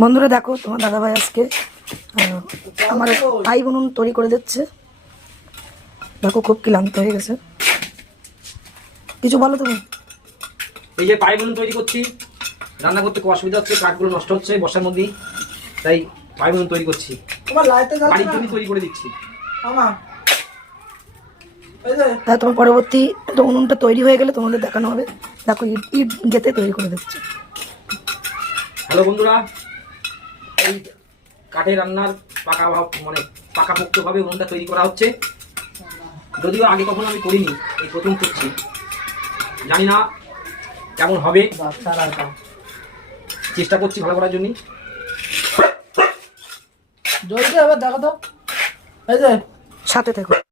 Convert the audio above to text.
বন্ধুরা দেখো, তোমার দাদাভাই আজকে আমার আই উনুন তৈরি করে দিচ্ছে। দেখো খুব ক্লান্ত হয়ে গেছে। কিছু বলো তুমি। এই যে পাই উনুন তৈরি করছি, রান্না করতে খুব অসুবিধা হচ্ছে, কাঠগুলো নষ্ট হচ্ছে বর্ষার মধ্যে, তাই পাই উনুন তৈরি করছি। বাড়ির জন্য তৈরি করে দিচ্ছি। তাই তোমার পরবর্তী উনুনটা তৈরি হয়ে গেলে তোমাদের দেখানো হবে। দেখো ইট ইট গেতে তৈরি করে দিচ্ছে। হ্যালো বন্ধুরা, এই কাঠের রান্নার পাকাপোক্তভাবে উনুনটা তৈরি করা হচ্ছে। যদিও আগে কখনো আমি করিনি, এই প্রথম করছি, জানি না কেমন হবে, চেষ্টা করছি ভালো করার জন্য। সাথে থেকো।